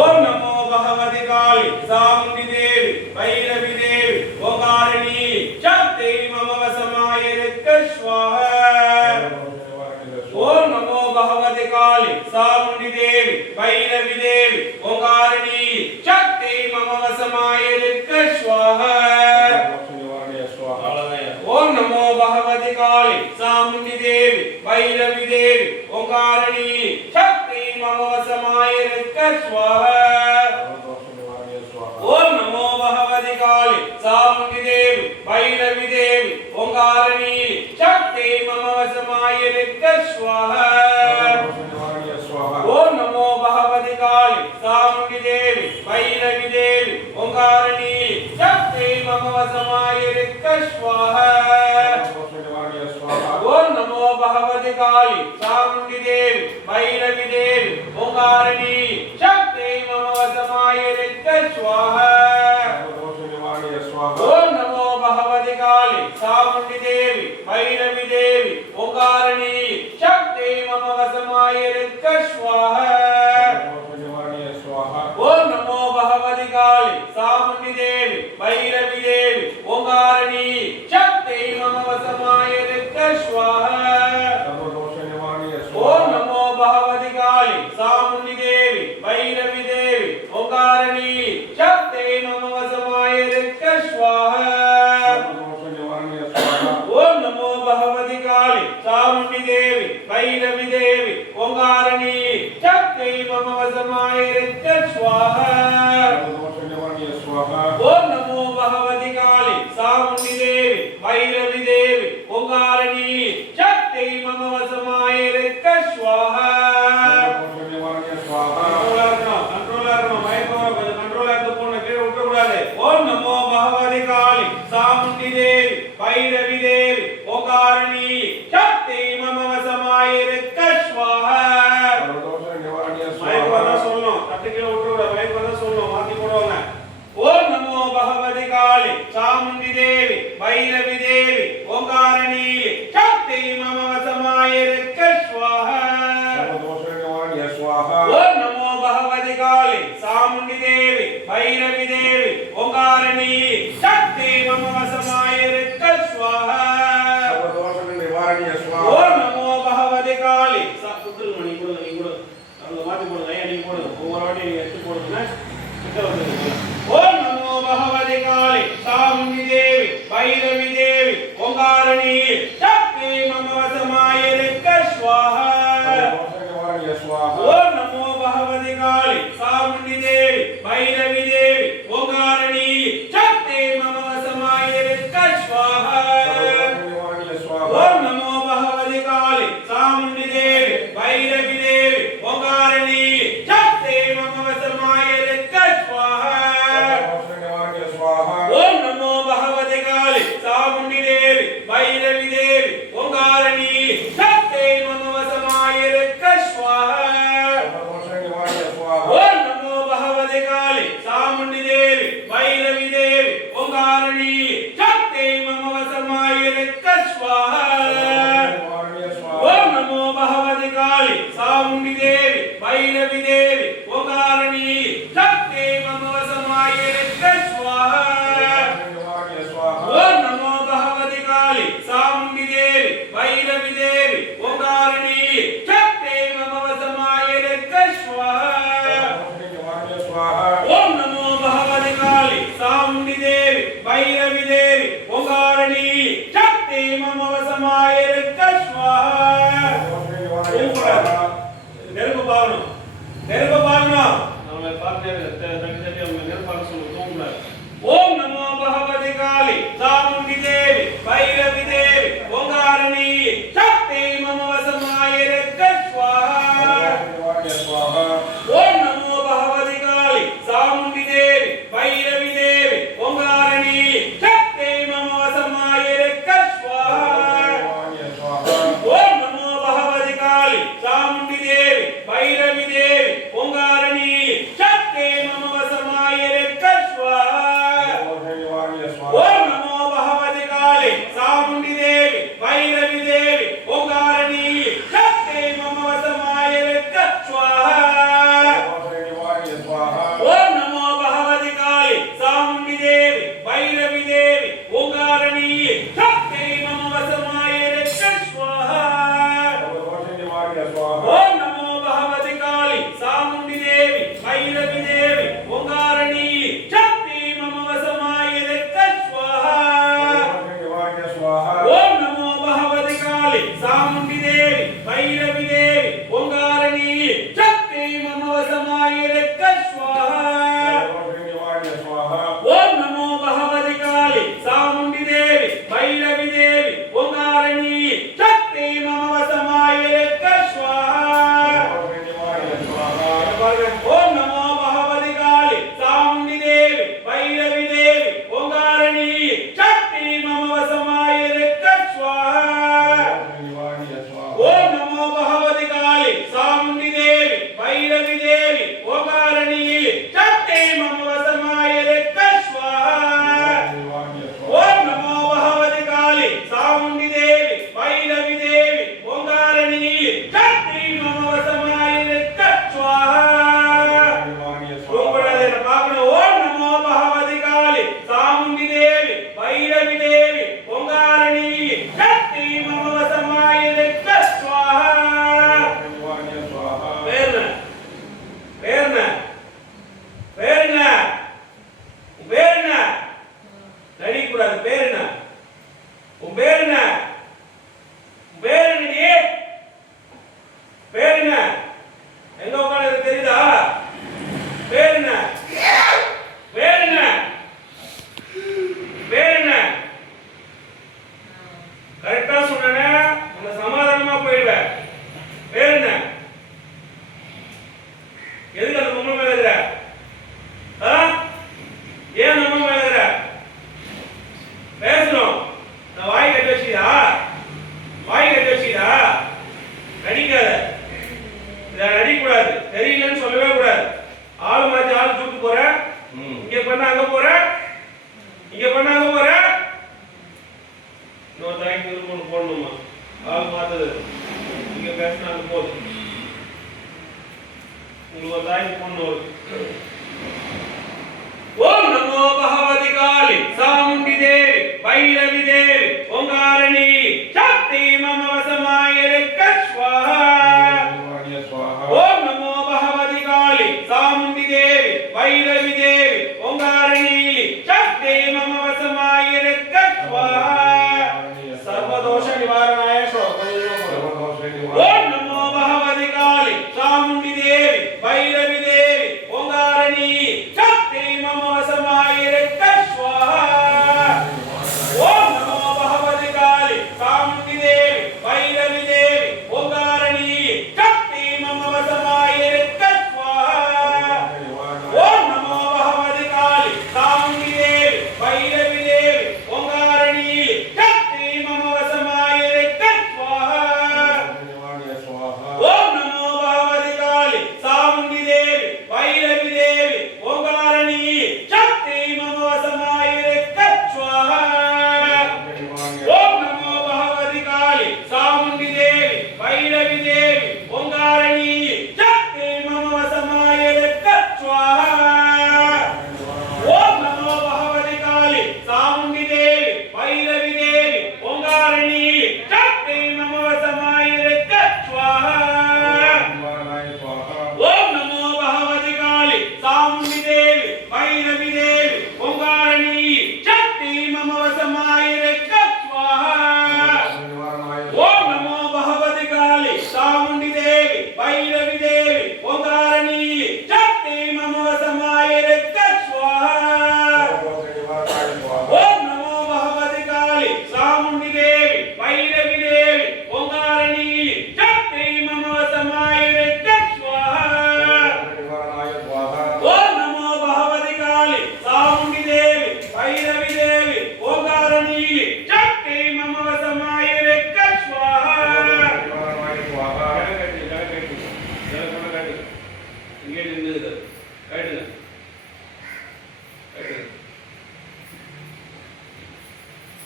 ओम नमो भगवति काली चामुंडी देवी भैरवी देवी ओंकारिणी शक्ति मम वशमाय स्वाहा ओम नमो भगवति काली चामुंडी देवी भैरवी देवी ओंकारिणी शक्ति मम वशमाय स्वाहा ओम नमो भगवति काली चामुंडी देवी भैरवी देवी ओंकारिणी शक्ति मम वशमाय स्वाहा ओम नमो भगवति काली चामुंडी देवी भैरवी देवी ओंकारिणी शक्ति मम वशमाय स्वाहा ओम नमो भगवति काली चामुंडी देवी भैरवी देवी ओंकारिणी शक्ति मम वशमाय स्वाहा ओम नमो भगवति काली चामुंडी देवी भैरवी देवी ओंकारिणी शक्ति मम वशमाय स्वाहा ओम नमो भगवति काली चामुंडी देवी भैरवी देवी ओंकारिणी शक्ति मम वशमाय स्वाहा ओम नमो भगवति काली चामुंडी देवी भैरवी देवी ओंकारिणी शक्ति मम वशमाय स्वाहा ओम नमो भगवति काली चामुंडी देवी भैरवी देवी ओंकारिणी शक्ति मम वशमाय स्वाहा ओम नमो भगवति काली चामुंडी देवी भैरवी देवी ओंकारिणी शक्ति मम वशमाय स्वाहा ओम नमो भगवति काली चामुंडी देवी भैरवी देवी ओंकारिणी शक्ति मम वशमाय स्वाहा ओम नमो भगवति काली चामुंडी देवी भैरवी देवी ओंकारिणी शक्ति मम वशमाय स्वाहा ओम नमो भगवति काली चामुंडी देवी भैरवी देवी ओंकारिणी शक्ति मम वशमाय स्वाहा ओम नमो भगवति काली चामुंडी देवी भैरवी देवी ओंकारिणी शक्ति मम वशमाय स्वाहा ओम नमो भगवति काली ओम नमो भगवति काली चामुंडी देवी भैरवी देवी ओंकारिणी शक्ति मम वशमाय स्वाहा ओम नमो भगवति काली चामुंडी देवी भैरवी देवी ओंकारिणी शक्ति मम वशमाय स्वाहा ओम नमो भगवति काली चामुंडी देवी भैरवी देवी ओंकारिणी शक्ति मम वशमाय स्वाहा ओम नमो भगवति काली चामुंडी देवी भैरवी देवी ओंकारिणी शक्ति मम वशमाय स्वाहा ओम नमो भगवति काली चामुंडी देवी भैरवी देवी ओंकारिणी शक्ति मम वशमाय स्वाहा ओम नमो भगवति काली चामुंडी देवी भैरवी देवी ओंकारिणी शक्ति मम वशमाय स्वाहा ओम नमो भगवति काली चामुंडी देवी भैरवी देवी ओंकारिणी शक्ति मम वशमाय स्वाहा ओम नमो भगवति काली चामुंडी देवी भैरवी देवी ओंकारिणी शक्ति मम वशमाय स्वाहा நெருப்பு பாக்கணும் நம்ம பார்த்து தட்டி நம்ம நெருப்பு பார்க்க சொல்லுவோம் ஓம் நமோ பகவதி காளி சாமுண்டி தேவி பைரவி தேவி ஓங்காரிணி சக்தி மம வசமாய ஸ்வாஹா ஓம் நமோ பகவதி காளி சாமுண்டி தேவி பைரவி தேவி ஓங்காரிணி சக்தி மம வசமாய ஸ்வாஹா ஓம் நமோ பகவதி காளி சாமுண்டி தேவி பைரவி தேவி ஓங்காரிணி சக்தி மம வசமாய ஸ்வாஹா ओम नमो भगवति काली चामुंडी देवी भैरवी देवी ओंकारिणी शक्ति मम वशमाय स्वाहा ओम नमो போற இங்க பண்ண அங்க போற இங்க பண்ண அங்க போற நோ டைம் இருக்கு போடணுமா ஆள் பார்த்தது இங்க பேசினா அங்க போகுது உங்களுக்கு டைம் போடணும் ஓம் நமோ பகவதி காளி சாமுண்டி தேவி வைரவி தேவி ஓங்காரணி சக்தி மம வசமாய ஸ்வாஹா ஓம் நமோ பகவதி காளி சாமுண்டி தேவி வைரவி தேவி ஓங்காரணி சக்தி மம வசமாய ஸ்வாஹா சர்வதோஷ நிவாரணாய ஓம் நமோ பகவதி காளி சாமுண்டி தேவி வைரவி தேவி ஓங்காரணி சக்தி மம வசமாய ஸ்வாஹா ஓம் நமோ பகவதி காளி சாமுண்டி தேவி வைரவி தேவி ஓங்காரணி சக்தி மம வசமாய ஸ்வாஹா ஓம் நமோ பகவதி காளி சாமுண்டி தேவி வைரவி தேவி ஓங்காரணி சக்தி மம வசமாய ஸ்வாஹா ஓம் நமோ பகவதி காளி சாமுண்டி தேவி வைரவி தேவி ஓங்காரணி சக்தி மம வசமாய ஸ்வாஹா ஓம் நமோ பகவதி காளி சாமுண்டி தேவி வைரவி தேவி ஓங்காரணி சக்தி மம வசமாய ஸ்வாஹா ஓம் நமோ பகவதி காளி சாமுண்டி தேவி வைரவி தேவி ஓங்காரணி சக்தி மம வசமாய ஸ்வாஹா ஓம் நமோ பகவதி காளி சாமுண்டி தேவி வைரவி தேவி ஓங்காரணி சக்தி மம வசமாய ஸ்வாஹா ஓம் நமோ பகவதி காளி சாமுண்டி தேவி வைரவி தேவி ஓங்காரணி சக்தி மம வசமாய ஸ்வாஹா ஓம் நமோ பகவதி காளி சாமுண்டி தேவி வைரவி தேவி ஓங்காரணி சக்தி மம வசமாய ஸ்வாஹா ஓம் நமோ பகவதி காளி சாமுண்டி தேவி வைரவி தேவி ஓங்காரணி சக்தி மம வசமாய ஸ்வாஹா இங்கே நின்னுது கைடுங்க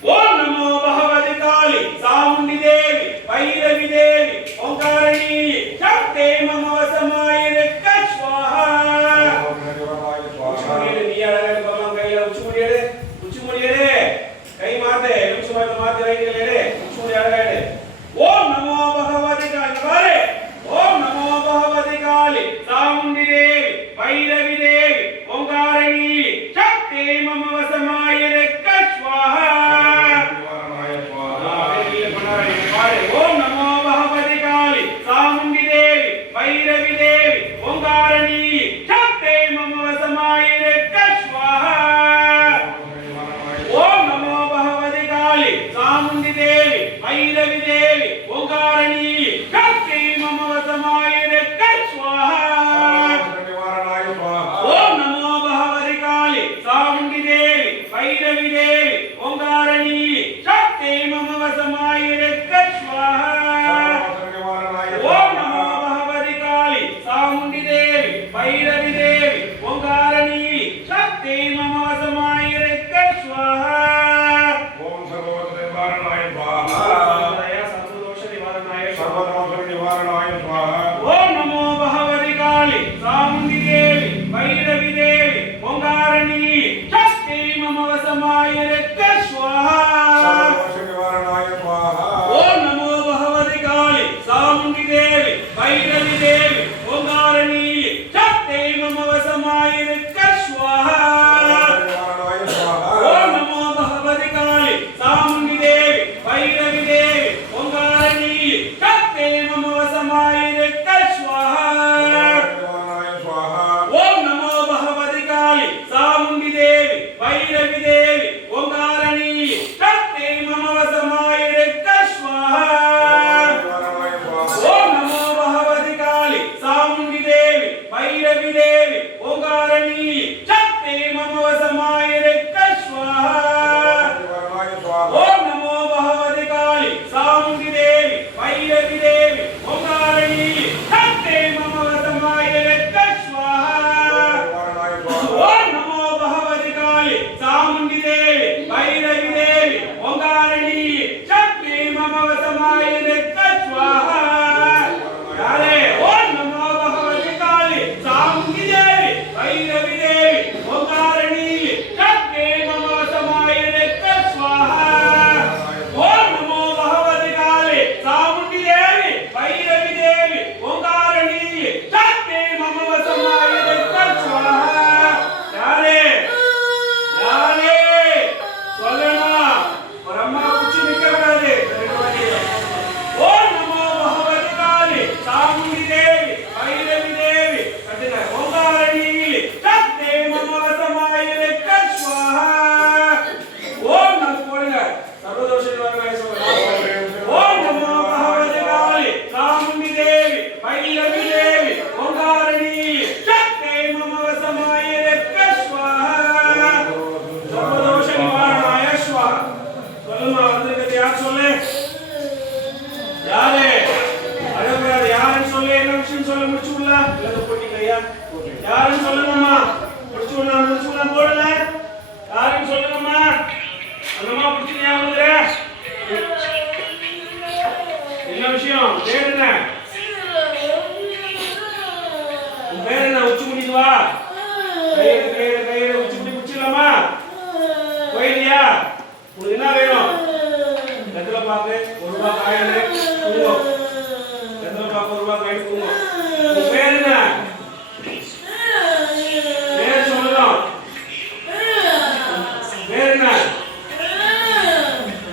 ஓம் நமோ பகவதி காளி சாமுண்டி தேவி வைரவி தேவி ஓங்காரணி சக்தி மம வசமாய ஸ்வாஹா நீ அழகாக சொல்லலாம் கையில உச்சி முடியடு கை மாத்து உச்சி மாத்து ரைட்ல எடு உச்சி முடி அழகாடு ஓம் நமோ பகவதி காளி பாரு ஓம் நமோ பகவதி காளி சாமுண்டி தேவி வைரவி தேவி ஓங்காரணி சக்தி மம வசமாய ஸ்வாஹா ஓம் நமோ பகவதி காளி சாமுண்டி தேவி வைரவி தேவி ஓங்காரணி சக்தி மம வசமாய ஸ்வாஹா ஓம் நமோ பகவதி காளி சாமுண்டி தேவி வைரவி தேவி ஓங்காரணி சக்தி மம வசமாய ஸ்வாஹா ஓம் நமோ பகவதி காளி சாமுண்டி தேவி வைரவி தேவி ஓங்காரணி சக்தி மம வசமாய ஸ்வாஹா ஓம் நமோ பகவதி காளி சாமுண்டி தேவி வைரவி தேவி ஓங்காரணி சக்தி மம வசமாய ஸ்வாஹா ஓம் சர்வதோஷ நிவாரணாய ஸ்வாஹா சர்வதோஷ நிவாரணாய சர்வதோஷ நிவாரணாய ஸ்வாஹா ஓம் நமோ பகவதி காளி சாமுண்டி தேவி வைரவி தேவி ஓங்காரணி சக்தி மம வசமாய ஸ்வாஹா சர்வதோஷ நிவாரணாய ஸ்வாஹா ஓம் நமோ பகவதி காளி சாமுண்டி தேவி வைரவி தேவி ஓங்காரணி சக்தி மம வசமாய ஸ்வாஹா நிவாரணாய ஸ்வாஹா ஓம் நமோ பகவதி காளி சாமுண்டி தேவி வைரவி தேவி ஓங்காரணி சக்தி மம வசமாய ஸ்வாஹா நிவாரணாய ஸ்வாஹா ஓம் நமோ பகவதி காளி சாமுண்டி தேவி வைரவி தேவி ஓங்காரணி சக்தி மம வசமாய ஸ்வாஹா நிவாரணாய ஸ்வாஹா ஓம் நமோ பகவதி காளி சாமுண்டி தேவி வைரவி தேவி ஓங்காரணி சக்தி மம வசமாய ஸ்வாஹா நிவாரணாய ஸ்வாஹா ஓம் நமோ பகவதி காளி சாமுண்டி தேவி வைரவி தேவி ஓங்காரணி சக்தி மம வசமாய ஸ்வாஹா நிவாரணாய ஸ்வாஹா ஓங்காரணி சக்தி மம சமாயனக்க ஸ்வாஹா ஓம் நமோ பகவதி காளி சாமுண்டி தேவி பைரவி தேவி ஓங்காரணி சக்தி மம சமாயனக்க ஸ்வாஹா யாரே யாரே சொல்லணும் ஒரு அம்மா குச்சி நிக்க கூடாது ஓம் நமோ பகவதி காளி சாமுண்டி தேவி பைரவி தேவி கட்டுங்க ஓங்காரணி சக்தி மம சமாயனக்க ஸ்வாஹா ஓம் நம போடுங்க சர்வதோஷ நிவாரணாய ஸ்வாஹா ஓம் நமோ பகவதி காளி சாமுண்டி தேவி பைரவி தேவி ஓங்காரணி சக்தி மம சமாயனக்க ஸ்வாஹா சர்வதோஷ நிவாரணாய ஸ்வாஹா சொல்லுமா வந்திருக்கிறது யார் சொல்லு யாரு அழகாது யாருன்னு சொல்லு என்ன விஷயம் சொல்ல முடிச்சு விடலாம் இல்ல போட்டிங்க ஐயா யாருன்னு சொல்லுங்கம்மா முடிச்சு விடலாம் போடல யாருன்னு சொல்லுங்கம்மா அந்தம்மா பிடிச்சி ஞாபகம் என்ன விஷயம் பேர் என்ன உன் பேர் என்ன உச்சி முடிக்கு வா கையில உச்சி முடி பிடிச்சிடலாமா போயிலியா உனக்கு என்ன வேணும் எத்தனை பாக்கு ஒரு ரூபாய் காயினு குங்குமம் எத்தனை பாக்கு ஒரு ரூபாய் காயின் குங்குமம் உன் பேர் என்ன பேர் சொல்லலாம் பேர் என்ன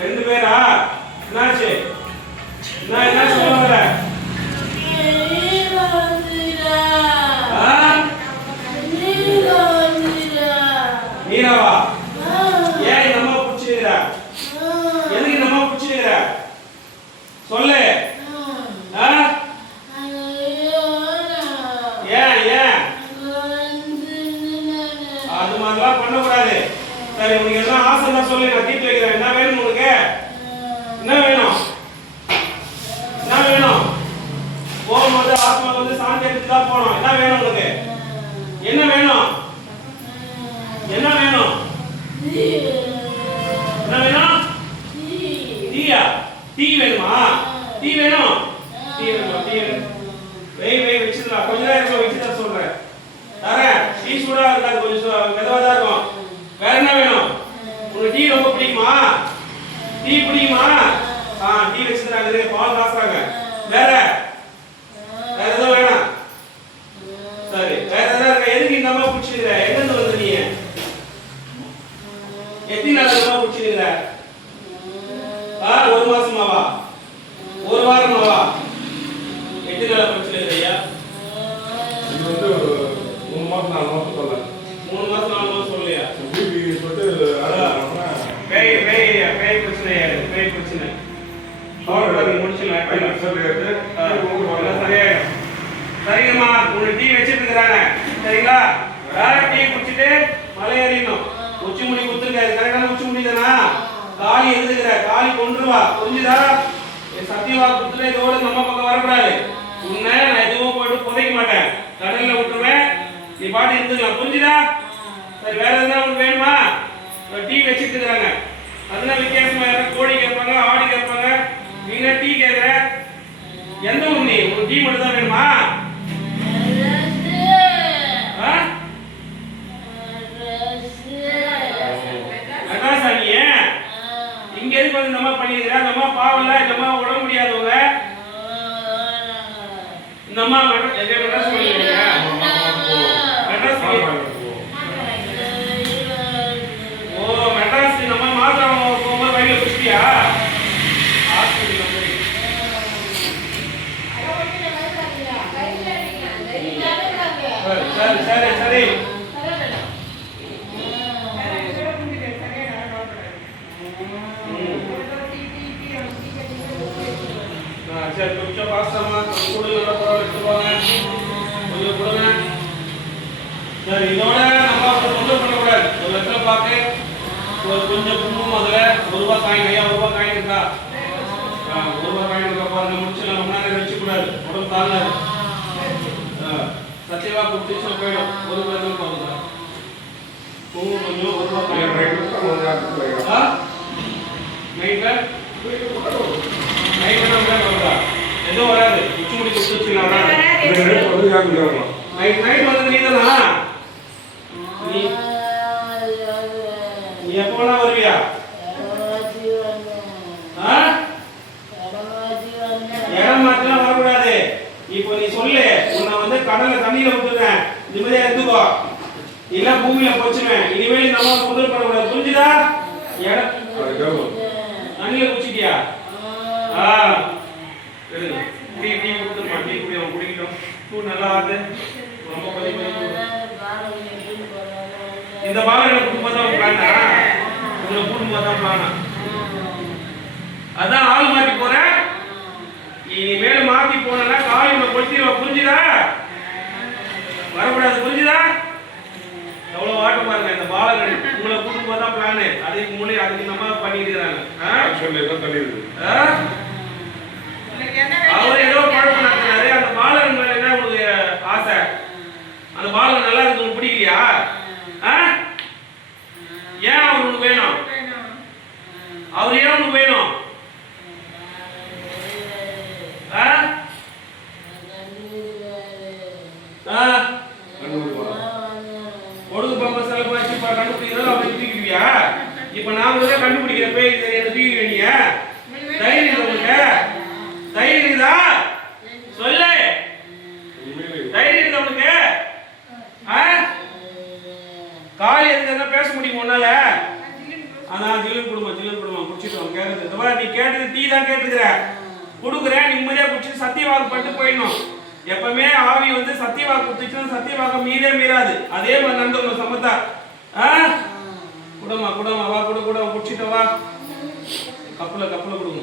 ரெண்டு பேரா என்னாச்சு என்ன சொல்ல வர நீராவா ஏன் நம்ம பிடிச்சிருக்கிறா எதுக்கு நம்ம பிடிச்சிருக்கிற சொல்லு ஏன் ஏன் அது மாதிரிலாம் பண்ணக்கூடாது சரி உனக்கு என்ன ஆசைன்னா சொல்லு நான் தீர்த்து வைக்கிறேன் என்ன வேணும் உனக்கு என்ன வேணும் என்ன வேணும் போகும்போது ஆத்மா வந்து சாந்தி எடுத்து தான் போகணும் என்ன வேணும் உனக்கு என்ன வேணும் என்ன வேணும் என்ன வேணும் டீயா டீ வேணுமா டீ வேணும் டீ வேணும் வெய் வச்சிருந்தா கொஞ்ச நேரம் வச்சுதான் சொல்றேன் தரேன் டீ சூடா இருக்காது கொஞ்சம் மெதுவா தான் இருக்கும் வேற என்ன வேணும் உனக்கு டீ ரொம்ப பிடிக்குமா டீ பிடிக்குமா டீ வச்சிருந்தாங்க பால் காசுறாங்க வேற எதுவும் வேணாம் சரி வேற எதாவது இருக்கா எதுக்கு இந்த அம்மா பிடிச்சிருக்கிற எங்கிருந்து வந்து நீ எத்தனை நாள் அம்மா பிடிச்சிருக்கிற ஒரு மாசமாவா ஒரு வாரமாவா எத்தனை நாள் பிடிச்சிருக்கிற ஐயா இது வந்து 3 மாசம் 4 மாசம் சொல்ல 3 மாசம் 4 மாசம் சொல்லியா பிபி சொல்லிட்டு பேய் பிரச்சனை பேய் பிரச்சனை முடிச்சிடலாம் சரியாயிடும் சரிங்கம்மா உனக்கு டீ வச்சிட்டு இருக்கிறாங்க சரிங்களா வேற டீ குடிச்சிட்டு மலை ஏறிடணும் உச்சி முடி குத்துருக்காரு கரெக்டான உச்சி முடி தானா காளி எழுதுகிற காளி கொன்றுவா புரிஞ்சுதா சத்தியவா குத்துல இதோட நம்ம பக்கம் வரக்கூடாது உன்னை நான் எதுவும் போயிட்டு புதைக்க மாட்டேன் கடல்ல விட்டுருவேன் நீ பாட்டு இருந்துக்கலாம் புரிஞ்சுதா சரி வேற எதுனா உனக்கு வேணுமா டீ வச்சிட்டு இருக்கிறாங்க அதெல்லாம் வித்தியாசமா யாரும் கோழி கேட்பாங்க ஆடி கேட்பாங்க நீங்க டீ கேட்குற எந்த ஊர் நீ உனக்கு டீ மட்டும் தான் வேணுமா இங்க எதுக்கு வந்து நம்ம பண்ணிருக்கிற இந்த அம்மா பாவம் இல்ல இந்த அம்மா உடம்பு முடியாதவங்க இந்த அம்மா மெட்ராஸ் பண்ணிருக்கீங்க மெட்ராஸ் ஓ மெட்ராஸ் இந்த அம்மா மாத்திரம் போகும்போது வழியில குடிச்சியா சரி சரி சரி சரி கொஞ்சம் பாஸ்தாமா கூடுதல் பரவாயில்ல கொஞ்சம் கொடுங்க சரி இதோட நம்ம தொந்தரவு பண்ணக்கூடாது ஒரு லட்ச பாக்கு ஒரு கொஞ்சம் குங்குமம் அதுல ₹1 காயின் ஐயா ₹1 காயின் இருக்கா ₹1 காயின் இருக்கா பாருங்க முடிச்சு நம்ம நேரம் வச்சு கூடாது உடம்பு தாங்காது சத்தியவா குடிச்சு போயிடும் ஒரு பேரும் போகுது குங்குமம் கொஞ்சம் ₹1 காயின் நைட்ல எதுவும் வராது உச்சி முடி குடிச்சு வராது நைட் வந்து நீதானா நீ எப்போனா வருவியா? இடம் மாத்திலாம் வரக்கூடாது. இப்போ நீ சொல்லு, உன்னை வந்து கடல்ல தண்ணியில விட்டுறேன், நிம்மதியா இருந்துக்கோ, இல்ல பூமியில போச்சுவேன். இனிமேல் இந்த அம்மா முதல் பண்ணக்கூடாது, புரிஞ்சுதா? தண்ணியில குச்சிட்டியா? குடிக்கட்டும். நல்லா ஆகுது. இந்த பாலனை குடும்பம் தான் பிளானா? உங்களை குடும்பம் தான் பிளானா? அதான் ஆள் மாத்தி போறேன். இனிமேல் மாத்தி போனா காலி உன்னை கொளுத்திடுவா, புரிஞ்சுதா? வரக்கூடாது, புரிஞ்சுதா? எவ்வளவு வாட்டம் பாருங்க இந்த பாலகன். உங்களை குடும்பம் தான் பிளானு. அதுக்கு முன்னாடி அதுக்கு நம்ம பண்ணிட்டு இருக்காங்க. அவர் ஏதோ பழக்கம் நடத்தினாரு. அந்த பாலகன் மேல என்ன உங்களுக்கு ஆசை? அந்த பாலகன் நல்லா இருக்கு, உங்களுக்கு பிடிக்கலையா? ஏன் அவர் உனக்கு வேணும்? அவர் ஏன் உனக்கு வேணும்? ஒடுக்கு பம்ப செலவாச்சு கண்டுபிடிக்கிறோம், அப்படி தூக்கிடுவியா? இப்ப நான் கூட கண்டுபிடிக்கிறப்ப என்ன தூக்கி வேணிய தைரியம் இருக்குதா உங்களுக்கு? தைரியம் இருக்குதா? சொல்லு, தைரியம் இருக்குதா உங்களுக்கு? காலி எதுனா பேச முடியும் உன்னால? அதான் ஜில்லுன்னு குடும்பம் குடிச்சிட்டு கேட்கறது. நீ கேட்டது டீ தான் கேட்டுக்கிற, கொடுக்குறேன், நிம்மதியா குடிச்சிட்டு சத்தியவாக்கு பண்ணிட்டு போயிடணும். எப்பவுமே ஆவி வந்து சத்தியவாக்கு குடிச்சுன்னா சத்தியவாக்க மீறாது. அதே மாதிரி நடந்து சமத்தா குடமா வா, கூட குடிச்சிட்ட வா. கப்பல கொடுங்க,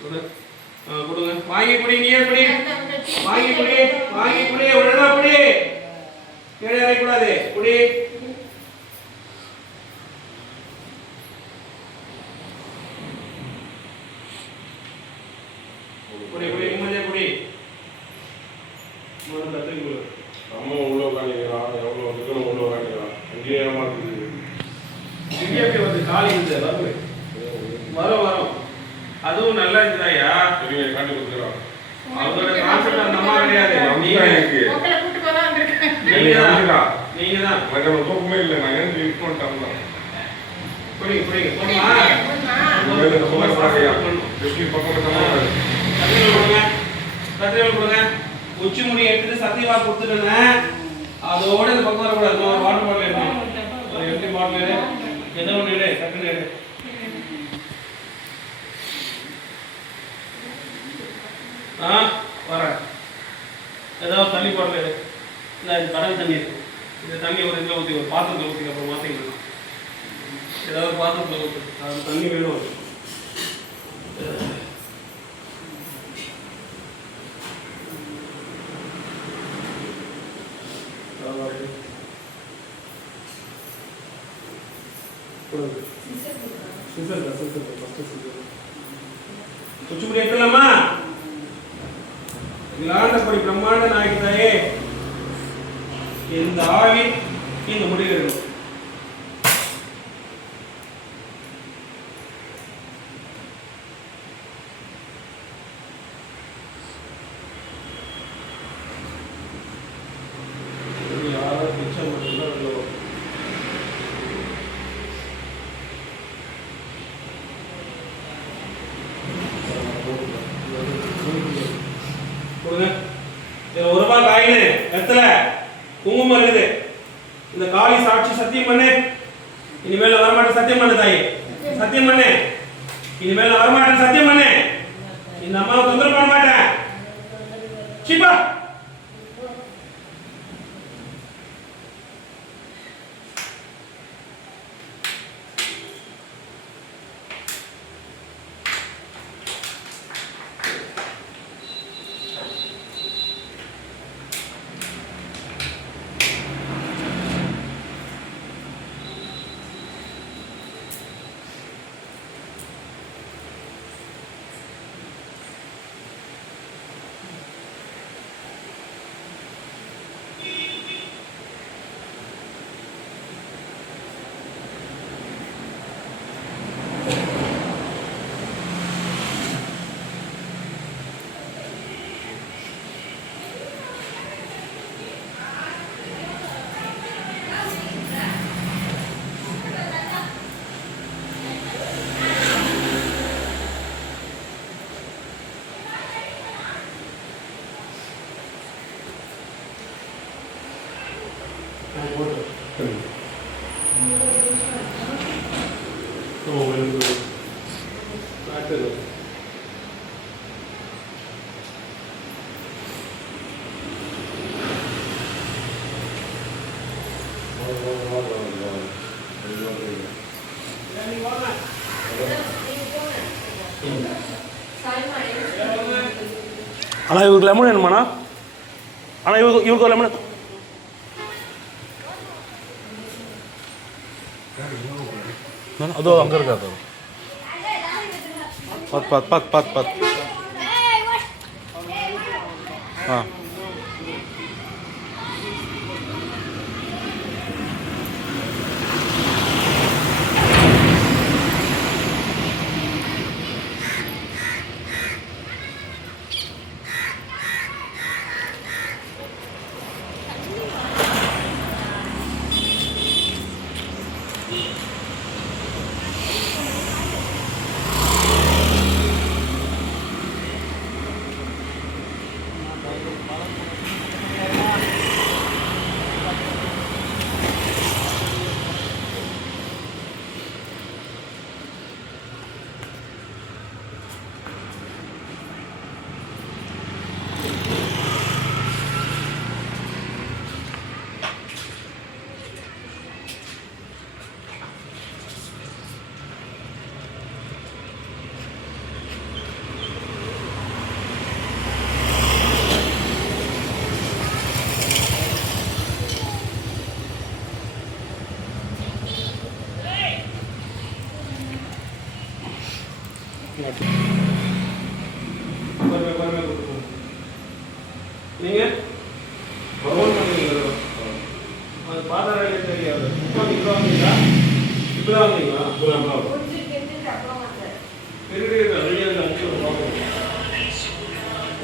கொடுங்க. வாங்கி குடி, நீயே குடி, வாங்கி குடி, ஒழுங்கா குடி, கீழே இறக்கூடாது, குடி. நிம்மதியா குடி. நம்ம உள்ள உட்காந்துக்கலாம், எவ்வளோ இருக்கணும் உள்ள உட்காந்துக்கலாம். அங்கேயே ஏமாத்துது. இங்கே வந்து காலி இருந்து வரும். அதுவும் நல்லா இருக்குதாயா? காட்டி கொடுத்துக்கலாம். அவரோட கான்செப்ட் அந்த அம்மா கிடையாது. நீங்க தான் தூக்கமே இல்லை. நான் ஏன் யூஸ் பண்ணிட்டேன். உச்சி முடி எடுத்துட்டு சத்தியவா கொடுத்துட்டேன். அதோட இந்த பக்கம் வரக்கூடாது. வாட்டர் பாட்டில் எடுக்கணும். எப்படி பாட்டில் ஏதோ ஒன்று எடு, டக்குன்னு எடு. வர ஏதாவது தண்ணி பாட்டில் எடு. இல்லை, இது கடல் தண்ணி இருக்கு. இந்த தண்ணி ஒரு இதில் ஊற்றி, ஒரு பாத்திரத்தில் ஊற்றி, அப்புறம் மாற்றிக்கலாம். ஏதாவது பாத்திரத்தில் ஊற்று, அது தண்ணி வேணும். குச்சிமுடி எடுக்கலாமா? விளாண்டபடி பிரம்மாண்ட நாயகிதாயே, இந்த ஆவி இந்த முடிவு இருக்கும். ஒரு ரூபாய் காயின் எத்தல குங்குமம் இருக்குது. இந்த காளி சாட்சி சத்தியம் பண்ணு, இனிமேல் வரமாட்டேன் சத்தியம் பண்ணு தாயே, சத்தியம் பண்ணு, இனிமேல் வரமாட்டேன் சத்தியம் பண்ணு, இந்த அம்மாவை தொந்தரவு பண்ண மாட்டேன். சிப்பா அண்ணா இவருக்கு லெமன் வேணுமாண்ணா? அண்ணா இவருக்கு ஒரு லெமன். அதோ அங்கே இருக்காது. பார்த்து ஆ நீங்க அது பாதாள தெரியாது. இப்போ வந்தீங்களா? இப்பதான் வந்தீங்களா?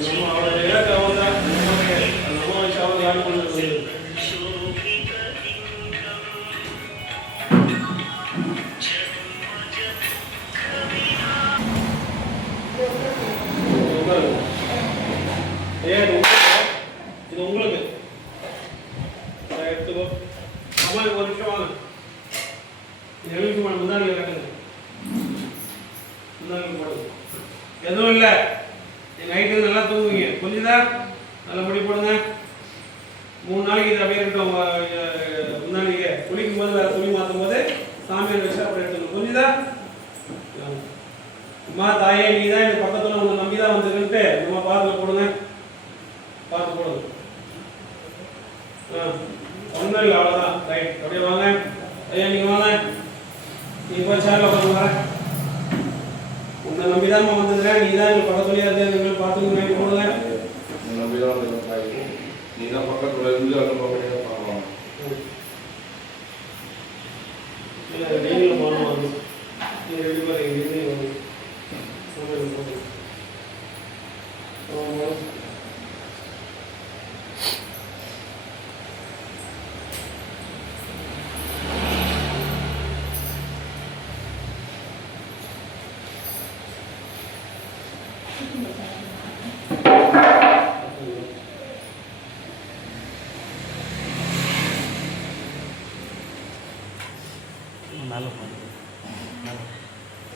நம்ம அவரோட இலக்கை வந்து நம்ம வச்சு அவங்க யாரும் கொண்டு இது உங்களுக்கு எடுத்துக்கோ. அம்மா ஒரு நிமிஷம் வாங்க. எழுதி முந்தானி கட்டுங்க. முந்தானி போடுங்க. எதுவும் இல்லை. நைட்டு நல்லா தூங்குவீங்க. புரிஞ்சுதா? நல்லா முடி போடுங்க. 3 நாளைக்கு இது அப்படியே இருக்கட்டும். முந்தானிக்கு குளிக்கும் போது வேறு துணி மாற்றும் போது சாமியார் வச்சு அப்படி எடுத்துக்கணும். புரிஞ்சுதா? அம்மா தாயே நீ தான் இந்த பக்கத்தில் உங்களை நம்பி தான் வந்துருக்குன்ட்டு நம்ம பார்த்து போடுங்க. பார்த்து போடுங்க. ஒன்றும் இல்லை, அவ்வளோதான். ரைட், அப்படியே வாங்க. ஐயா நீங்கள் வாங்க. நீங்கள் போய் சேரில் உட்காந்து வரேன். உன்னை நம்பி தான் வந்துடுறேன். நீ தான் எங்கள் பக்கத்துலேயே இருந்து எங்களுக்கு பார்த்துக்கணும். போடுங்க. நம்பி தான் நீ தான் பக்கத்தில் இருந்து அந்த பக்கம் பார்க்கலாம். இல்லை நீங்களும் போகணும் வந்து நீங்கள் ரெடி பண்ணி வந்து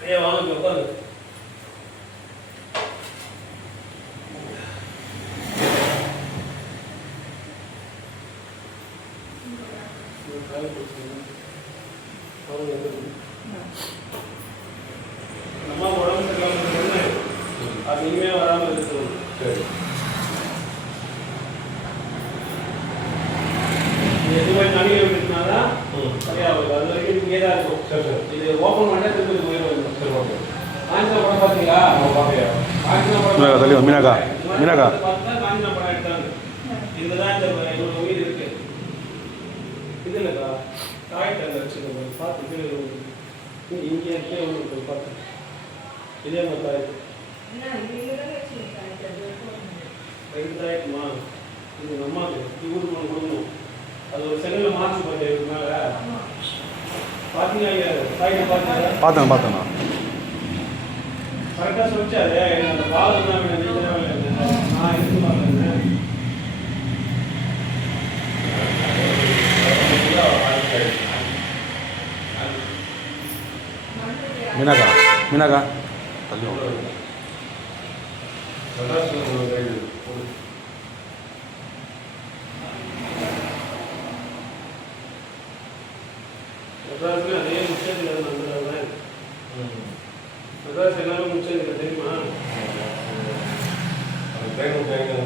மேலே வாங்க உட்காந்து. அம்மா உடம்பு சரியில்லாம அது இனிமே வராமல் இருக்கணும். சரி, எதுவுமே தனியாக விட்டுனாதான் சரியாகும். அது வரைக்கும் இங்கே தான் இருக்கும். சரி சார். இது ஓப்பன் பண்ணால் திருப்பதி போயிடும். சரி, ஓகே. காஞ்சினா படம் பார்த்தீங்களா? பார்க்கையா? காஞ்சினா மீனாக்கா தள்ளி வா, மீனாக்கா. மீனாக்கா. பார்த்தா காஞ்சினா படம் எடுத்தாங்க. இதுதான் இந்த இவ்வளோ உயிர் இருக்கு. இது இல்லைக்கா காய்ட்டாங்க வச்சுக்கோங்க. பார்த்து இங்கே இருக்கே ஒன்று பார்த்து இதே மாதிரி காய்ட்டு ரைட்டாயிட்டுமா. இது அம்மாவுக்கு இவருக்கு ஒன்று கொடுக்கணும். அது ஒரு செகண்டில் மார்ச் பர்த்டே மேலே பார்த்தீங்க. காய்ட்டு பார்த்தீங்க? பார்த்தேண்ணா. கரெக்டாக சொல்லிச்சாரு. எனக்கு அந்த பால் தான் வேணும், நீங்கள் தான் வேணும். நான் இருந்து பார்க்குறேன். மீனாக்கா மீனாக்கா தள்ளி சதாசிவம் கைது போடு. மெட்ராஸ்ல அதே முச்சந்தில வந்துடுறாங்க. மெட்ராஸ் எல்லாரும் முச்சந்தில தெரியுமா? அந்த ட்ரெயின் ட்ரெயின்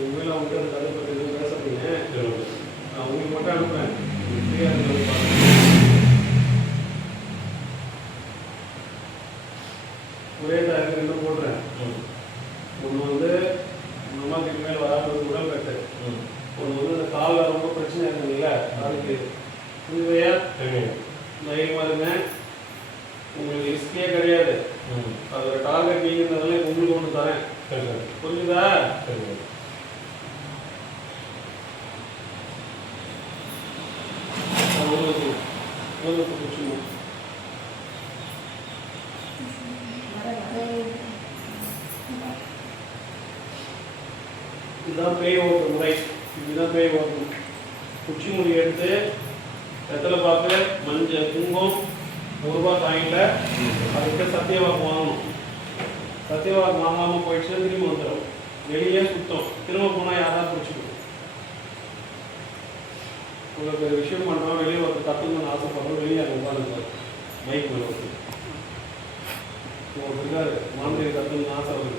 உண்மையில அவங்க அந்த கதை பற்றி எதுவும் பேசுறீங்க. நான் உங்களுக்கு மட்டும் அனுப்புறேன். ஃப்ரீயாக இருக்கிறது ஒரே தாய்க்கு ரெண்டும் போடுறேன். ஒன்று வந்து அம்மாவுக்கு மேல் வராமல் உடல் கட்டு. ஒன்று வந்து அந்த காலில் ரொம்ப பிரச்சனை இருக்குங்களா அதுக்கு புரியுதையா தைரியமாக இருங்க. உங்களுக்கு ரிஸ்கே கிடையாது. அதோட டார்கெட் நீங்கிறதுனால உங்களுக்கு ஒன்று தரேன். புரியுதா? இதுதான் பேய் ஓட்டுற முறை. இதுதான் பேய் ஓட்டணும். குச்சி முடி எடுத்து வெத்தலை பார்த்து மஞ்சள் குங்குமம் ₹1 காயின்ல அதுக்கு சத்தியவாக்கு வாங்கணும். சத்தியவாக்கு வாங்காமல் போயிடுச்சுன்னா திரும்ப வந்துடும். வெளியே சுத்தம். திரும்ப போனால் யாராவது பிடிச்சிக்கணும். உங்களுக்கு ஒரு விஷயம் பண்ணுறோம், வெளியே ஒரு கற்றுக்கணும்னு ஆசைப்படுறோம், வெளியே அங்கே உட்காந்துருக்காரு பைக் மேலே வந்து உங்களுக்கு இருக்காரு மாந்திரி கற்றுக்கணும்னு ஆசை வருது.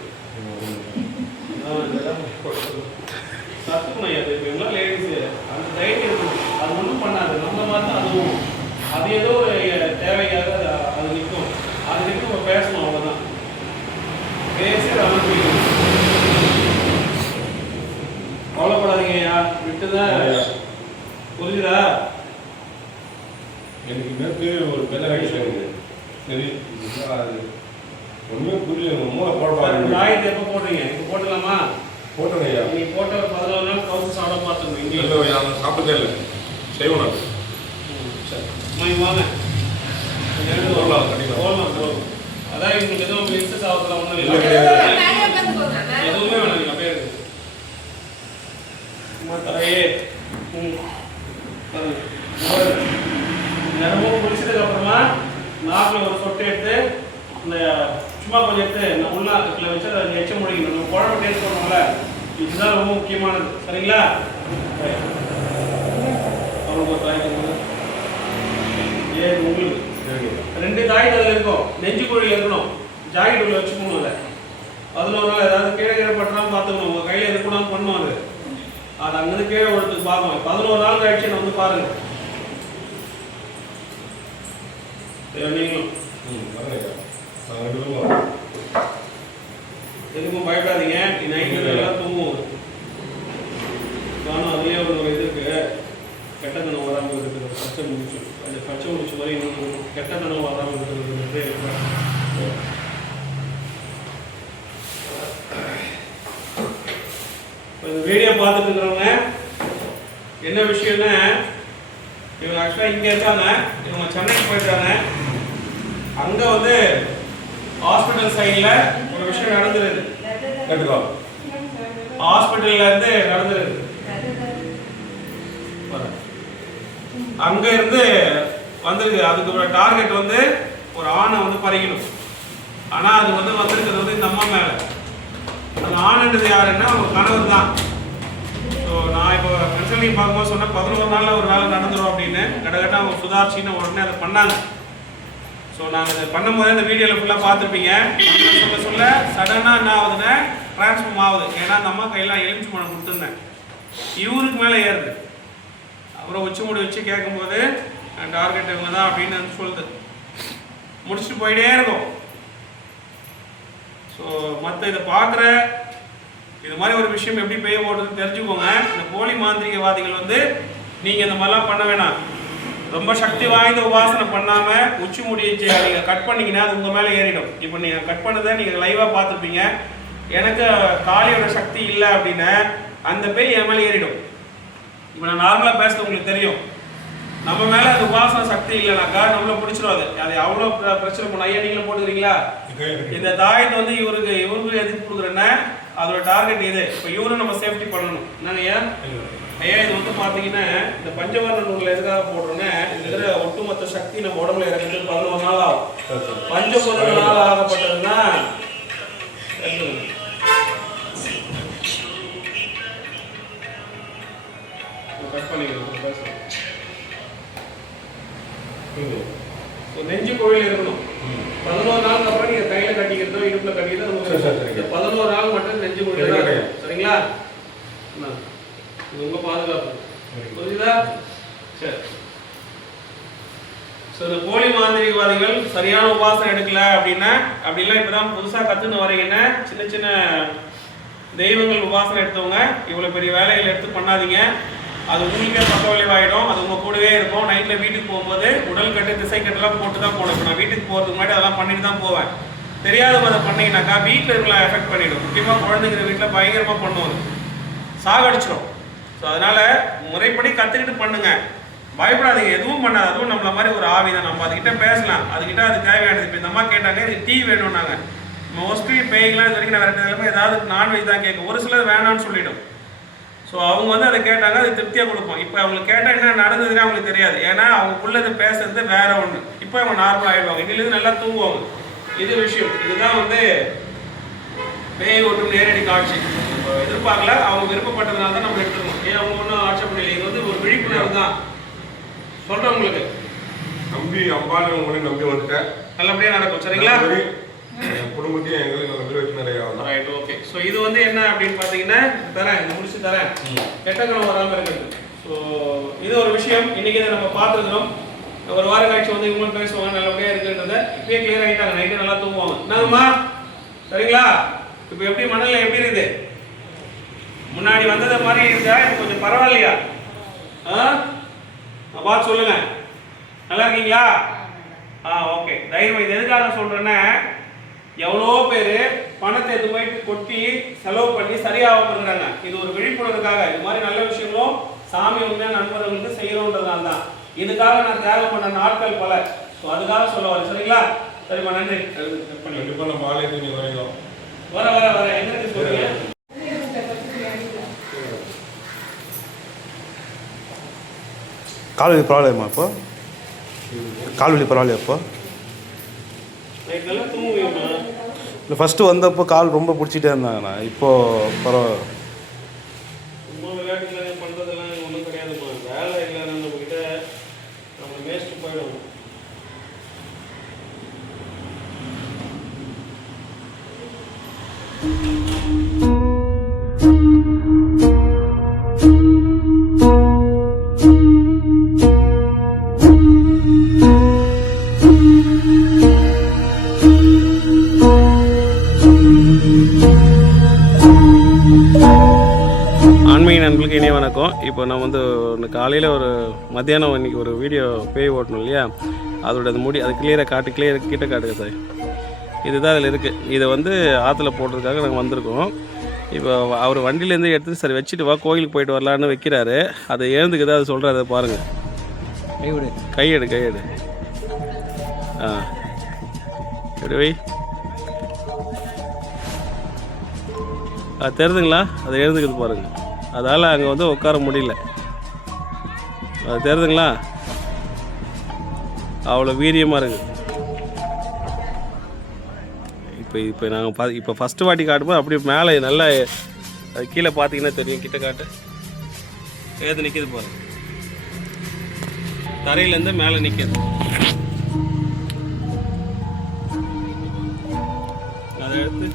கற்றுக்கணும். அது இப்போ எல்லாம் லேடிஸு அந்த தைரியம் இருக்கணும். அது ஒன்றும் பண்ணாது. நம்ம மாதிரி அதுவும் அது ஏதோ ஒரு தேவைக்காக அது நிற்கும். அது நிற்கும். நம்ம பேசணும், அவ்வளோதான். பேசி அமைப்பிக்கணும். கவலைப்படாதீங்கய்யா, விட்டுதான். புரியுதா? எனக்கு நேற்று ஒரு பெரிய சரி அது ஒன்றுமே புரியல. மூளை போடப்பாரு. காயத்தை எப்போ போடுறீங்க? இப்போ போட்டலாமா? போட்டேன் ஐயா. நீங்கள் போட்ட ஒரு 14 நாள் கவுச்சு சாப்பிட பார்த்துருங்க. இங்கே இல்லை சாப்பிட்டதே இல்லை. செய்வோம் நான். சரி வாங்க. போடலாம் கண்டிப்பாக. போகலாம். அதான் உங்களுக்கு எதுவும் மிஸ்ஸஸ் ஆகிறதுல ஒன்றும் இல்லை இல்லை. கிடையாது. எதுவுமே வேணாம். நீங்கள் அப்படியே தரையே நிறமும் குளிச்சதுக்கு அப்புறமா நாக்கில் ஒரு சொட்டு எடுத்து இந்த சும்மா கொஞ்சம் எடுத்து நான் உள்நாக்கில் வச்சு அதை எச்ச முடிக்கணும். நம்ம குழம்பு டேஸ்ட் பண்ணுவோம்ல, இதுதான் ரொம்ப முக்கியமானது. சரிங்களா? அவங்களுக்கு ஒரு தாய் ஏன் உங்களுக்கு 2 தாய் அதில் இருக்கும். நெஞ்சு குழியில் இருக்கணும். ஜாக்கெட் உள்ள வச்சுக்கணும். அதில் 11 நாள் ஏதாவது கீழே கீழே பட்டுறாமல் பார்த்துக்கணும். உங்கள் கையில் இருக்கணும்னு பண்ணுவோம். அது அங்கேருந்து கீழே ஒருத்துக்கு பார்க்கணும். 11 நாள் கழிச்சு நான் வந்து பாருங்க. நீங்களும் எதுக்கும் பயப்படாதீங்க. நைட்டு எல்லாம் தூங்குவோம். நானும் அதுலேயே ஒரு இது இருக்கு. கெட்ட கனவு வராமல் இருக்கிறது. பச்சை முடிச்சு அந்த பச்சை முடிச்சு மாதிரி கெட்ட கனவு வராமல் இருக்கிறது. இந்த வீடியோ பார்த்துட்டு இருக்கிறவங்க என்ன விஷயம்னா, இவங்க ஆக்சுவலாக இங்கே இருக்காங்க. இவங்க சென்னைக்கு போயிட்டாங்க. அங்கே வந்து ஹாஸ்பிட்டல் சைடில் ஒரு விஷயம் நடந்துருது. ஹாஸ்பிட்டல்ல இருந்து நடந்துருது. அங்க இருந்து வந்துருக்கு. அதுக்கு டார்கெட் வந்து ஒரு ஆணை வந்து பறிக்கணும். ஆனா அது வந்து வந்திருக்கிறது வந்து இந்த அம்மா மேல. அந்த ஆணுன்றது யாருன்னா அவங்க கணவர் தான். ஸோ நான் இப்போ கன்சல்டிங் பார்க்கும்போது சொன்னேன் 11 நாளில் ஒரு வேலை நடந்துடும் அப்படின்னு. கடகட்டாக அவங்க சுதாரிச்சின்னு உடனே அதை பண்ணாங்க. ஸோ நாங்கள் இதை பண்ணும்போது இந்த வீடியோவில் ஃபுல்லாக பார்த்துருப்பீங்க. சொல்ல சொல்ல சடனாக என்ன ஆகுதுன்னா டிரான்ஸ்ஃபார்ம் ஆகுது. ஏன்னா அந்த அம்மா கையெல்லாம் எலுமிச்சு பழம் கொடுத்துருந்தேன். இவருக்கு மேலே ஏறுது. அப்புறம் உச்சி மூடி வச்சு கேட்கும்போது டார்கெட் இவங்க தான் அப்படின்னு வந்து சொல்லுது. முடிச்சுட்டு போயிட்டே இருக்கும். ஸோ மற்ற இதை பார்க்குற இது மாதிரி ஒரு விஷயம் எப்படி பேய் ஓடுறதுன்னு தெரிஞ்சுக்கோங்க. இந்த போலி மாந்திரிகவாதிகள் வந்து நீங்கள் இந்த மாதிரிலாம் பண்ண வேணாம். ரொம்ப சக்தி வாய்ந்த உபாசனை பண்ணாமல் உச்சி முடியை நீங்கள் கட் பண்ணிங்கன்னா அது உங்கள் மேலே ஏறிடும். இப்போ நீங்கள் கட் பண்ணதை நீங்கள் லைவாக பார்த்துருப்பீங்க. எனக்கு காளியோட சக்தி இல்லை அப்படின்னா அந்த பேய் என் மேலே ஏறிடும். இப்போ நான் நார்மலாக பேசுறது உங்களுக்கு தெரியும். நம்ம மேலே அது உபாசன சக்தி இல்லைனாக்கா நம்மள பிடிச்சிடும். அது அவ்வளோ பிரச்சனை பண்ண. ஐயா நீங்களும் போட்டுக்கிறீங்களா? இந்த தாயத்தை வந்து இவருக்கு எதுக்கு கொடுக்குறேன்னா அதோட டார்கெட் இது. இப்போ இவரும் நம்ம சேஃப்டி பண்ணணும். என்னங்க ஐயா? ஐயா இது வந்து பார்த்தீங்கன்னா இந்த பஞ்சவர்ண நூலில் எதுக்காக போடுறோன்னா இந்த இருக்கிற ஒட்டுமொத்த சக்தி நம்ம உடம்புல இறங்குறது 11 நாள் ஆகும். பஞ்சபூத நாள் ஆகப்பட்டதுன்னா கட் பண்ணிக்கிறோம். நெஞ்சு கோவில் இருக்கணும். 11 நாளுக்கு அப்புறம் நீங்க கையில கட்டிக்கிறதோ இடுப்புல கட்டிக்கிறதோ 11 நாள் மட்டும் நெஞ்சு கோவில் தான். சரிங்களா? இது உங்க பாதுகாப்பு. புரியுதா? சரி. இந்த போலி மாந்திரிகவாதிகள் சரியான உபாசனை எடுக்கல அப்படின்னா அப்படிலாம் இப்பதான் புதுசா கத்துன்னு வரீங்கன்னா சின்ன சின்ன தெய்வங்கள் உபாசனை எடுத்தவங்க இவ்வளவு பெரிய வேலைகளை எடுத்து பண்ணாதீங்க. அது உங்களுக்கே பக்க விளைவாயிடும். அது உங்க கூடவே இருக்கும். நைட்ல வீட்டுக்கு போகும்போது உடல் கட்டு திசை கட்டெல்லாம் போட்டு தான் போகணும். நான் வீட்டுக்கு போறதுக்கு முன்னாடி அதெல்லாம் பண்ணிட்டு தான் போவேன். தெரியாதவங்க அதை பண்ணீங்கன்னாக்கா வீட்டில் இருக்கலாம் எஃபெக்ட் பண்ணிடும். முக்கியமாக குழந்தைங்கிற வீட்டில் பயங்கரமாக பண்ணுவாங்க, சாகடிச்சிடும். ஸோ அதனால முறைப்படி கற்றுக்கிட்டு பண்ணுங்க, பயப்படாதீங்க, எதுவும் பண்ணாது. அதுவும் நம்மள மாதிரி ஒரு ஆவி தான். நம்ம அதுக்கிட்ட பேசலாம், அதுக்கிட்ட அது தேவையானது. இப்போ இந்த அம்மா கேட்டாங்க இது டீ வேணும்னாங்க. மோஸ்ட்லி பேய்களாம் இது வரைக்கும் நான் வேறு ஏதாவது நான்வெஜ் தான் கேட்கும். ஒரு சிலர் வேணான்னு சொல்லிடும். ஸோ அவங்க வந்து அதை கேட்டாங்க, அது திருப்தியாக கொடுப்போம். இப்போ அவங்களுக்கு கேட்டால் என்ன நடந்ததுன்னு அவங்களுக்கு தெரியாது. ஏன்னா அவங்களுக்குள்ளது பேசுறது வேற ஒன்று. இப்போ அவங்க நார்மலாக ஆகிடுவாங்க. இதுலேருந்து நல்லா தூங்குவாங்க. இது விஷயம். இதுதான் வந்து பேய் ஒன்றும் நேரடி காட்சி. இப்போ எதிர்பார்க்கல, அவங்க விருப்பப்பட்டதுனால தான் நம்ம எடுத்துக்கணும். ஏன் அவங்க ஒன்றும் ஆட்சேபம் இல்லை. இது வந்து ஒரு விழிப்புணர்வு தான் சொல்கிறேன் உங்களுக்கு. நம்பி அம்பாலும் உங்களையும் நம்பி வந்துட்டேன், நல்லபடியாக நடக்கும். சரிங்களா? குடும்பத்தையும் எங்களுக்கு நம்பி வச்சு நிறைய ரைட். ஓகே. ஸோ இது வந்து என்ன அப்படின்னு பார்த்தீங்கன்னா தரேன், முடிச்சு தரேன், கெட்ட கணம் வராமல் இருக்குது. ஸோ இது ஒரு விஷயம். இன்னைக்கு இதை நம்ம பார்த்துருக்கிறோம். ஒரு வார கழிச்சு வந்து இவங்களும் பேசுவாங்க, நல்லபடியாக இருக்குன்றத. இப்பயே கிளியர் ஆகிட்டாங்க, நைட்டு நல்லா தூங்குவாங்க. என்னங்கம்மா சரிங்களா? இப்போ எப்படி மணலில் எப்படி இருக்குது? முன்னாடி வந்ததை மாதிரி இருக்கா? இப்போ கொஞ்சம் பரவாயில்லையா? பார்த்து சொல்லுங்க. நல்லா இருக்கீங்களா? ஓகே. தைரியம். இது எதுக்காக சொல்றேன்னா, எவ்வளோ பேர் பணத்தை எடுத்து போயிட்டு கொட்டி செலவு பண்ணி சரியாகாம இருக்கிறாங்க. இது ஒரு விழிப்புணர்வுக்காக. இது மாதிரி நல்ல விஷயங்களும் சாமி உண்மையான நண்பர்களுக்கு செய்யறோன்றதுனால தான். இதுக்காக நான் தியாகம் பண்ண நாட்கள் பல. ஸோ அதுக்காக சொல்ல வரேன். சரிங்களா? சரிம்மா, நன்றி. கண்டிப்பாக நம்ம ஆலயத்துக்கு வரைக்கும் வர வர வர எங்களுக்கு சொல்லுங்க. கால்வலி பரவாயில்லையம்மா? இப்போ கால்வலி பரவாயில்லையா? இப்போ இல்லை, ஃபஸ்ட்டு வந்தப்போ கால் ரொம்ப பிடிச்சிட்டே இருந்தாங்கண்ணா. இப்போது பரவாயில்ல. சும்மா விளையாட்டுலாம் பண்ணுறதெல்லாம் ஒன்றும் கிடையாதுமா. வேலை இல்லைன்னா நம்மக்கிட்ட நம்ம வேஸ்ட்டு போயிடும். ஆன்மீக நண்பர்களுக்கு இனிய வணக்கம். இப்போ நான் வந்து காலையில் ஒரு மத்தியானம் இன்றைக்கி ஒரு வீடியோ பேய் ஓட்டணும் இல்லையா, அதோட அது முடி அது கிளியராக கிட்ட காட்டுங்க சார். இதுதான் அதில் இருக்குது. இதை வந்து ஆற்றுல போடுறதுக்காக நாங்கள் வந்திருக்கோம். இப்போ அவர் வண்டியிலேருந்து எடுத்து சரி வச்சுட்டு வா கோயிலுக்கு போயிட்டு வரலான்னு வைக்கிறாரு. அதை எழுந்துக்குது, அதை சொல்கிறாரு. அதை பாருங்கள். கையெடு எப்படி வை. அது தெரியுதுங்களா? அதை எழுந்துக்குது பாருங்கள். அதால் அங்கே வந்து உட்கார முடியல. அது தெரியுதுங்களா? அவ்வளோ வீரியமாக இருக்குது. இப்போ நாங்கள் இப்போ ஃபஸ்ட்டு வாட்டி காட்டும்போது அப்படியே மேலே நல்லா அது கீழே பார்த்தீங்கன்னா தெரியும். கிட்ட காட்டு. ஏது நிற்கிது பாருங்க. தரையிலேருந்து மேலே நிற்கிது. அதை எடுத்து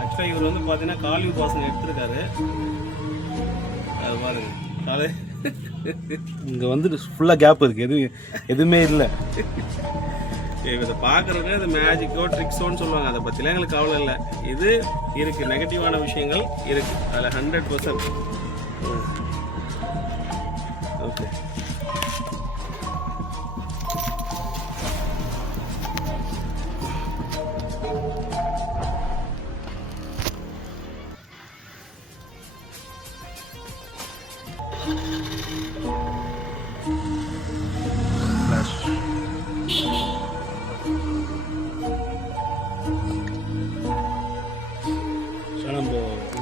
ஆக்சுவலாக இவர் வந்து பார்த்தீங்கன்னா காலி உபாசனை எடுத்துருக்காரு. அது பாருங்க. காலை இங்கே வந்து ஃபுல்லாக கேப் இருக்குது, எதுவுமே இல்லை. இதை பார்க்குறவங்க அது மேஜிக்கோ ட்ரிக்ஸோன்னு சொல்லுவாங்க. அதை பற்றிலாம் எங்களுக்கு கவலை இல்லை. இது இருக்குது, நெகட்டிவான விஷயங்கள் இருக்குது அதில் 100%. ஓகே.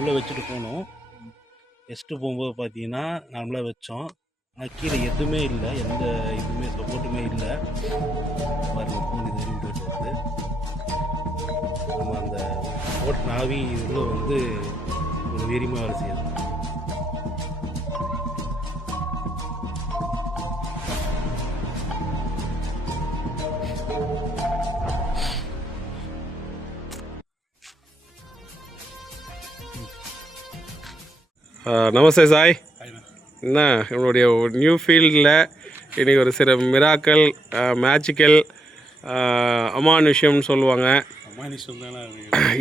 உள்ளே வச்சுட்டு போனோம். வச்சுட்டு போகும்போது பார்த்தீங்கன்னா நார்மலாக வச்சோம். ஆனால் கீழே எதுவுமே இல்லை, எந்த இதுவுமே சப்போர்ட்டுமே இல்லை. பாருங்க ஃபோன் இது வரையும் போயிட்டு வருது. நம்ம அந்த ஓட்டு நாவி உள்ளே வந்து ஒரு வீரியமாக வேலை செய்யுது. நமஸ்தே சாய். என்ன உங்களுடைய நியூ ஃபீல்டில் இன்றைக்கி ஒரு சில மிராக்கல் மேஜிக்கல் அமானுஷ்யம்னு சொல்லுவாங்க.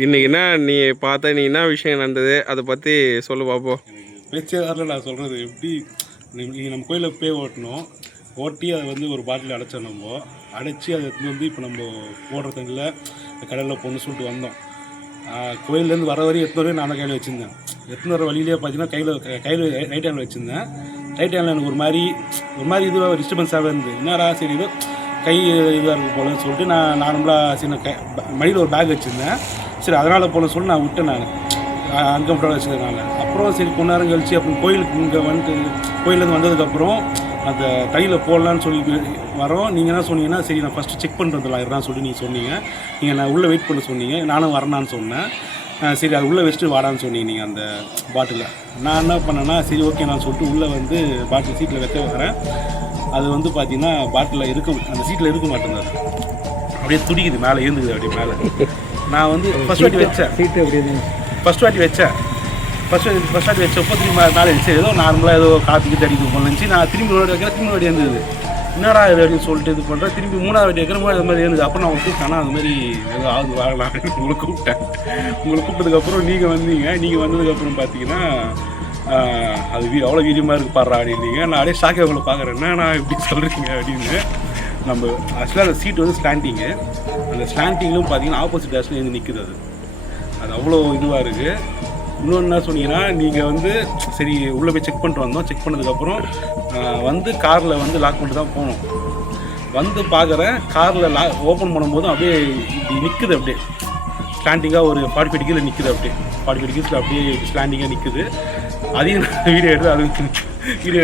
இன்றைக்கி என்ன நீ பார்த்த, நீ என்ன விஷயம் நடந்தது அதை பற்றி சொல்லு பார்ப்போம். பேச்சே வரல நான் சொல்கிறது. எப்படி நீங்கள் நம்ம கோயிலில் பேய் ஓட்டணும், ஓட்டி அதை வந்து ஒரு பாட்டில் அடைச்சோம். நம்ம அடைச்சி அதை வந்து இப்போ நம்ம போடுற தண்ணியில் கடலில் போகணுன்னு சொல்லிட்டு வந்தோம். கோயிலேருந்து வர வரையும் எத்தனை வரையும் நான் கையில் வச்சுருந்தேன். எத்தனை வர வழியிலே பார்த்தீங்கன்னா கையில் ரைட் ஹேண்டில் வச்சுருந்தேன். ரைட் ஹேண்டில் எனக்கு ஒரு மாதிரி இதுவாக டிஸ்டர்பன்ஸாகவே இருந்தது. என்னடா சரி ஏதோ கை இதுவாக இருக்குது போலன்னு சொல்லிட்டு நான் நார்மலாக சின்ன மடியில் ஒரு பேக் வச்சுருந்தேன். சரி அதனால் போலன்னு சொல்லிட்டு நான் விட்டேன். நான் அன்கம்ஃபர்டபுளாக வச்சதுனால அப்புறம் சரி கொஞ்ச நேரம் கழிச்சு அப்புறம் கோயிலுக்கு இங்கே வந்துட்டு கோயிலேருந்து வந்ததுக்கப்புறம் அந்த தையில் போடலான்னு சொல்லி வரோம். நீங்கள் என்ன சொன்னீங்கன்னா சரி நான் ஃபஸ்ட்டு செக் பண்ணிட்டு வந்துடலாம் இருந்தான்னு சொல்லி நீங்கள் சொன்னீங்க. நீங்கள் நான் உள்ளே வெயிட் பண்ண சொன்னீங்க, நானும் வரேனான்னு சொன்னேன். சரி அது உள்ளே வச்சுட்டு வாடான்னு சொன்னீங்க நீங்கள் அந்த பாட்டிலில். நான் என்ன பண்ணேன்னா சரி ஓகே நான் சொல்லிட்டு உள்ளே வந்து பாட்டில் சீட்டில் வைக்க வரேன். அது வந்து பார்த்தீங்கன்னா பாட்டிலில் அந்த சீட்டில் இருக்க மாட்டேங்குது, அப்படியே துடிக்குது, மேலே ஏந்துக்குது அப்படியே மேலே. நான் வந்து ஃபஸ்ட் வாட்டி வச்சேன் ஃபஸ்ட் வாட்டி வச்சப்போ திரும்பி மேலே இருந்துச்சு. ஏதோ நார்மலாக ஏதோ காப்பிக்கு தடிக்கு போனுச்சு. நான் திரும்பி வைக்கிறேன், திரும்பி வாட்டி இருந்தது. என்னடா இது அப்படின்னு சொல்லிட்டு இது பண்ணுறேன். திரும்பி 3வது வாட்டி வைக்கிற மாதிரி அது மாதிரி இருந்தது. அப்புறம் நான் கூப்பிட்டேன்னா அது மாதிரி ஏதோ ஆகுது வாங்கலாம் அப்படின்னு உங்களை கூப்பிட்டதுக்கப்புறம் நீங்கள் வந்தீங்க. நீங்கள் வந்ததுக்கப்புறம் பார்த்தீங்கன்னா அது அவ்வளோ வீரியமாக இருக்குது பாடுறா அப்படின்னீங்க. நான் அப்படியே ஷாக்கே உங்களை பார்க்குறேன்னா நான் இப்படி சொல்கிறீங்க அப்படின்னு. நம்ம ஆக்சுவலாக அந்த சீட் வந்து ஸ்லாண்டிங்கு. அந்த ஸ்லாண்டிங்லும் பார்த்தீங்கன்னா ஆப்போசிட் டேரக்ஷனில் இருந்து நிற்குது. அது அவ்வளோ இதுவாக இருக்குது. இன்னொன்று என்ன சொன்னீங்கன்னா நீங்கள் வந்து சரி உள்ளே போய் செக் பண்ணிட்டு வந்தோம். செக் பண்ணதுக்கப்புறம் வந்து காரில் வந்து லாக் பண்ணிட்டு தான் போனோம். வந்து பார்க்குறேன் காரில் ஓப்பன் பண்ணும்போதும் அப்படியே இப்படி நிற்குது, அப்படியே ஸ்லாண்டிங்காக ஒரு 45 டிகிரியில் நிற்குது. அப்படியே 45 டிகிரிஸில் அப்படியே ஸ்லாண்டிங்காக நிற்குது. அதையும் வீடியோ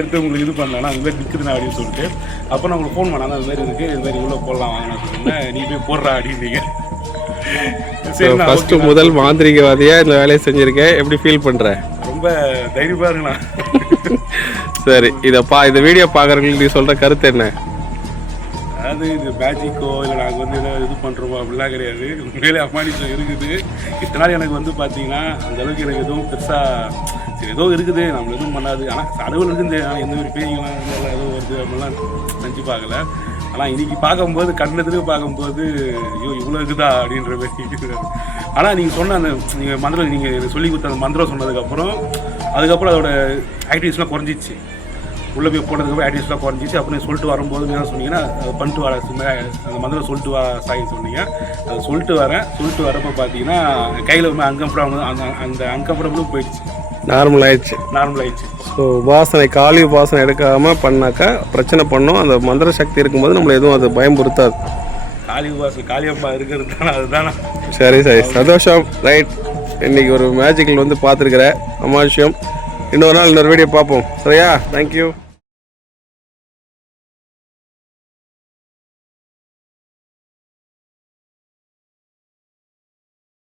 எடுத்து உங்களுக்கு இது பண்ணலாம் அது மாதிரி நிற்குதுண்ணா அப்படின்னு சொல்லிட்டு அப்புறம் நான் உங்களுக்கு ஃபோன் பண்ணாங்க. அது மாதிரி இருக்குது, இது மாதிரி உள்ளே போடலாம் வாங்கினா சொன்னேன். நீ போய் போடுறா அப்படின்னீங்க. ஃபர்ஸ்ட் முதல் மாந்திரிகவாதியா இந்த வேலையை செஞ்சிருக்கேன். எப்படி ஃபீல் பண்ற? ரொம்ப தைரியமா இருக்குண்ணா. சரி இந்த வீடியோ பார்க்குறவங்களுக்கு நீ சொல்ற கருத்து என்ன? அதாவது இது மேஜிக்கோ இல்லை நாங்கள் வந்து ஏதோ இது பண்ணுறோமோ அப்படிலாம் கிடையாது. உண்மையிலே அமானுஷம் இருக்குது. இத்தனை நாள் எனக்கு வந்து பார்த்தீங்கன்னா அந்தளவுக்கு எனக்கு எதுவும் பெருசாக சரி ஏதோ இருக்குது, நம்மள எதுவும் பண்ணாது. ஆனால் கடவுள் இருக்குது, ஆனால் எந்த ஒரு பேய்களாம் ஏதோ வருது அப்படிலாம் நினச்சி பார்க்கல. ஆனால் இன்றைக்கி பார்க்கும்போது கண்ணெதிர்க்கு பார்க்கும்போது ஐயோ இவ்வளோ இருக்குதா அப்படின்ற மாதிரி இருக்குது. ஆனால் நீங்கள் சொன்ன அந்த நீங்கள் மந்திரம் நீங்கள் எனக்கு சொல்லி கொடுத்த அந்த மந்திரம் சொன்னதுக்கப்புறம் அதுக்கப்புறம் அதோட ஆக்டிவிட்டிஸ்லாம் குறைஞ்சிச்சு. உள்ளே போய் போனதுக்கப்புறம் ஆக்டிவிட்டிஸ்லாம் குறைஞ்சிச்சு. அப்புறம் சொல்லிட்டு வரும்போது என்ன சொன்னீங்கன்னா அது பண்ணிட்டு வர அந்த மந்திரம் சொல்லிட்டு வா சாயின்னு சொன்னீங்க. அதை சொல்லிட்டு வரப்போ பார்த்தீங்கன்னா கையில் ரொம்ப அந்த அன்கம்ஃபர்டபுளும் போயிடுச்சு, நார்மல் ஆயிடுச்சு. ஸோ காளி உபாசனை எடுக்காமல் பண்ணாக்கா பிரச்சனை பண்ணும். அந்த மந்திர சக்தி இருக்கும்போது நம்மளை எதுவும் அது பயம்புறுத்தாது. காளியப்பா இருக்கிறது தானே, அதுதானே. சரி சந்தோஷம். ரைட், இன்னைக்கு ஒரு மேஜிக்கல் வந்து பார்த்துருக்குற அமானுஷ்யம். இன்னொரு நாள் இன்னொரு வீடியோ பார்ப்போம். சரியா? தேங்க்யூ.